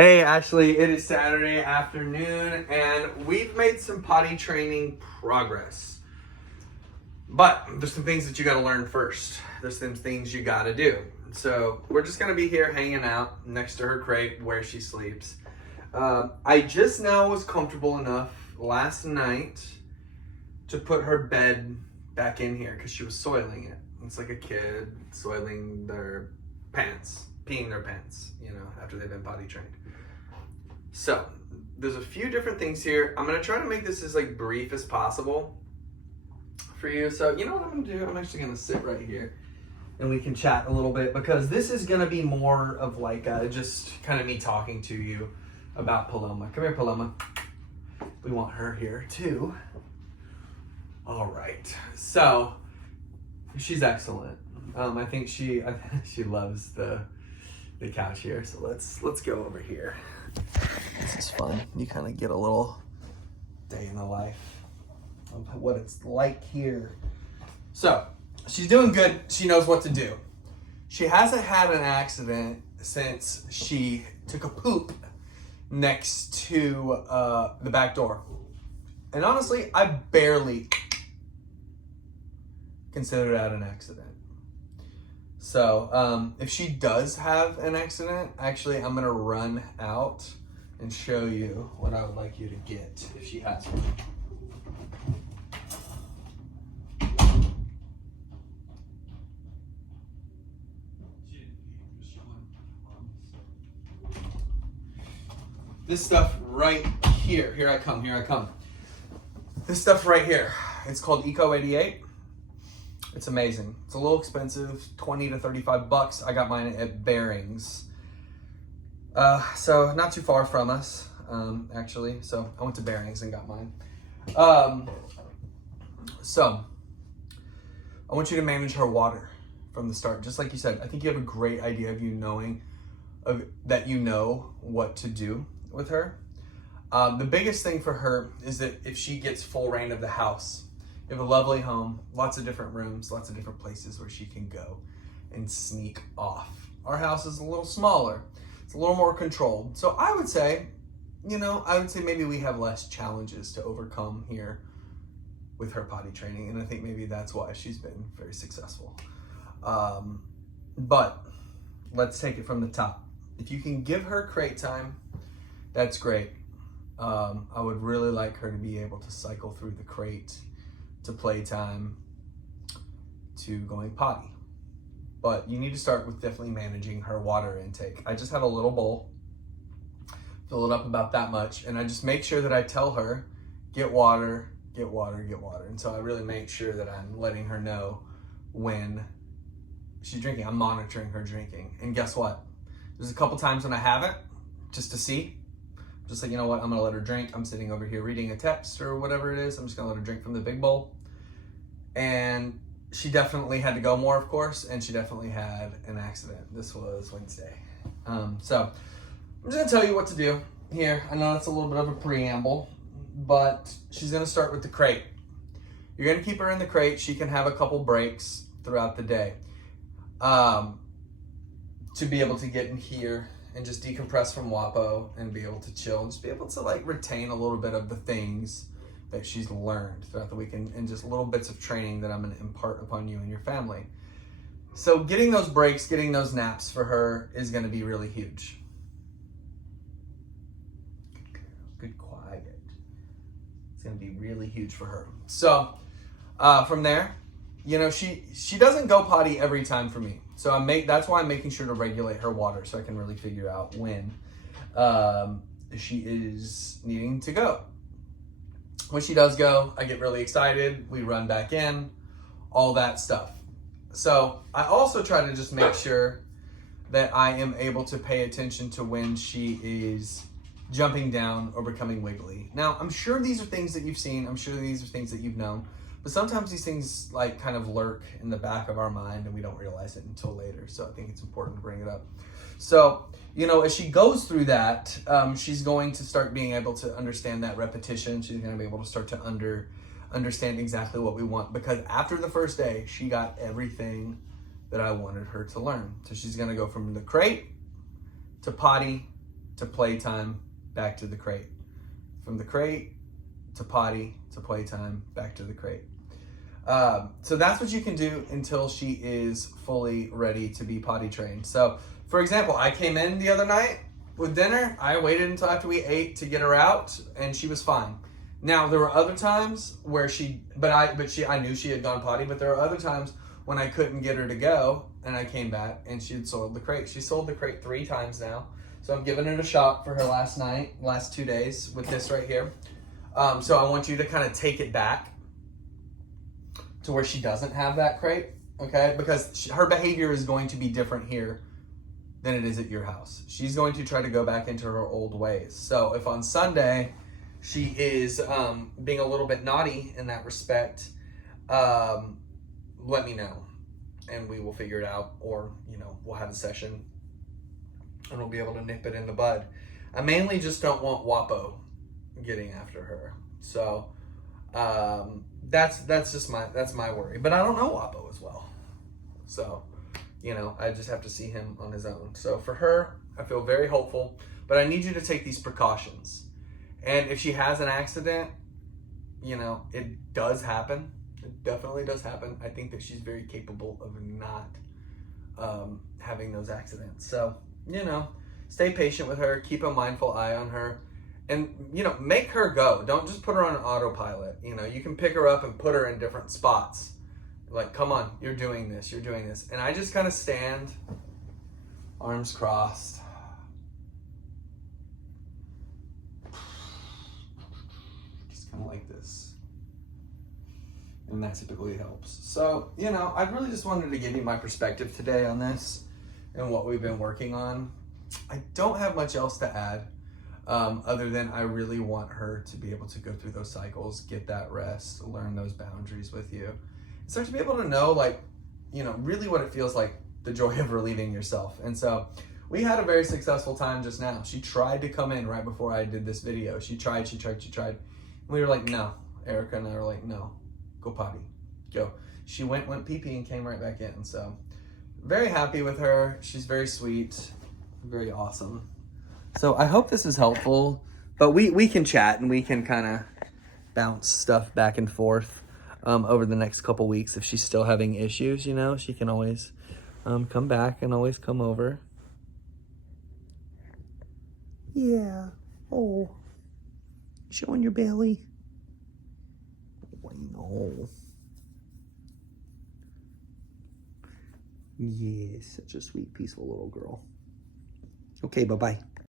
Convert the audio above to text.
Hey Ashley, it is Saturday afternoon and we've made some potty training progress. But there's some things that you gotta learn first. There's some things you gotta do. So we're just gonna be here hanging out next to her crate where she sleeps. I just now was comfortable enough last night to put her bed back in here because she was soiling it. It's like a kid soiling their pants, peeing their pants, after they've been potty trained. So there's a few different things here. I'm gonna try to make this as brief as possible for you. So you know what I'm gonna do? I'm actually gonna sit right here and we can chat a little bit because this is gonna be more of just kind of me talking to you about Paloma. Come here, Paloma. We want her here too. All right, so she's excellent. I think she loves the couch here. So let's go over here. This is fun. You kind of get a little day in the life of what it's like here. So she's doing good. She knows what to do. She hasn't had an accident since she took a poop next to the back door. And honestly, I barely consider that an accident. So if she does have an accident, actually I'm gonna run out and show you what I would like you to get if she has one. This stuff right here, here I come. This stuff right here, it's called Eco 88. It's amazing. It's a little expensive, 20 to 35 bucks. I got mine at Bearings. So not too far from us, actually. So I went to Bearings and got mine. So I want you to manage her water from the start. Just like you said, I think you have a great idea of that you know what to do with her. The biggest thing for her is that if she gets full reign of the house, you have a lovely home, lots of different rooms, lots of different places where she can go and sneak off. Our house is a little smaller. It's a little more controlled. So I would say maybe we have less challenges to overcome here with her potty training. And I think maybe that's why she's been very successful. But let's take it from the top. If you can give her crate time, that's great. I would really like her to be able to cycle through the crate to playtime to going potty. But you need to start with definitely managing her water intake. I just have a little bowl, fill it up about that much, and I just make sure that I tell her, get water, get water, get water. And so I really make sure that I'm letting her know when she's drinking. I'm monitoring her drinking. And guess what? There's a couple times when I haven't, just to see. Just like, you know what, I'm gonna let her drink. I'm sitting over here reading a text or whatever it is. I'm just gonna let her drink from the big bowl. And she definitely had to go more, of course, and she definitely had an accident. This was Wednesday. So I'm just gonna tell you what to do here. I know that's a little bit of a preamble, but she's gonna start with the crate. You're gonna keep her in the crate. She can have a couple breaks throughout the day to be able to get in here and just decompress from WAPO and be able to chill and just be able to retain a little bit of the things that she's learned throughout the week and just little bits of training that I'm going to impart upon you and your family. So getting those breaks, getting those naps for her is going to be really huge. Good quiet. It's going to be really huge for her. So from there, she doesn't go potty every time for me. So that's why I'm making sure to regulate her water so I can really figure out when she is needing to go. When she does go, I get really excited. We run back in, all that stuff. So I also try to just make sure that I am able to pay attention to when she is jumping down or becoming wiggly. Now, I'm sure these are things that you've seen. I'm sure these are things that you've known. But sometimes these things kind of lurk in the back of our mind and we don't realize it until later. So I think it's important to bring it up. So, as she goes through that, she's going to start being able to understand that repetition. She's going to be able to start to understand exactly what we want. Because after the first day, she got everything that I wanted her to learn. So she's going to go from the crate to potty to playtime, back to the crate. From the crate to potty to playtime, back to the crate. So that's what you can do until she is fully ready to be potty trained. So for example, I came in the other night with dinner. I waited until after we ate to get her out, and she was fine. Now there were other times where I knew she had gone potty, but there were other times when I couldn't get her to go, and I came back and she had soiled the crate. She soiled the crate 3 times now. So I'm giving it a shot for her last 2 days with this right here. So I want you to kind of take it back to where she doesn't have that crate, okay? Because her behavior is going to be different here than it is at your house. She's going to try to go back into her old ways. So if on Sunday she is being a little bit naughty in that respect, let me know and we will figure it out, or we'll have a session and we'll be able to nip it in the bud. I mainly just don't want Wapo getting after her. So that's my worry. But I don't know Wapo as well. So, I just have to see him on his own. So for her, I feel very hopeful, but I need you to take these precautions. And if she has an accident, it does happen. It definitely does happen. I think that she's very capable of not having those accidents. So, stay patient with her, keep a mindful eye on her, and, make her go. Don't just put her on an autopilot. You can pick her up and put her in different spots. Like, come on, you're doing this. And I just kind of stand, arms crossed. Just kind of like this. And that typically helps. So, I really just wanted to give you my perspective today on this and what we've been working on. I don't have much else to add, other than I really want her to be able to go through those cycles, get that rest, learn those boundaries with you, and start to be able to know, really what it feels like, the joy of relieving yourself. And so we had a very successful time just now. She tried to come in right before I did this video. She tried. And we were like, no. Erica and I were like, no, go potty, go. She went pee-pee and came right back in. So very happy with her. She's very sweet, very awesome. So I hope this is helpful, but we can chat and we can kind of bounce stuff back and forth over the next couple weeks. If she's still having issues, she can always come back and always come over. Yeah. Oh, showing your belly. Oh, I know. Yes, such a sweet, peaceful little girl. Okay, bye-bye.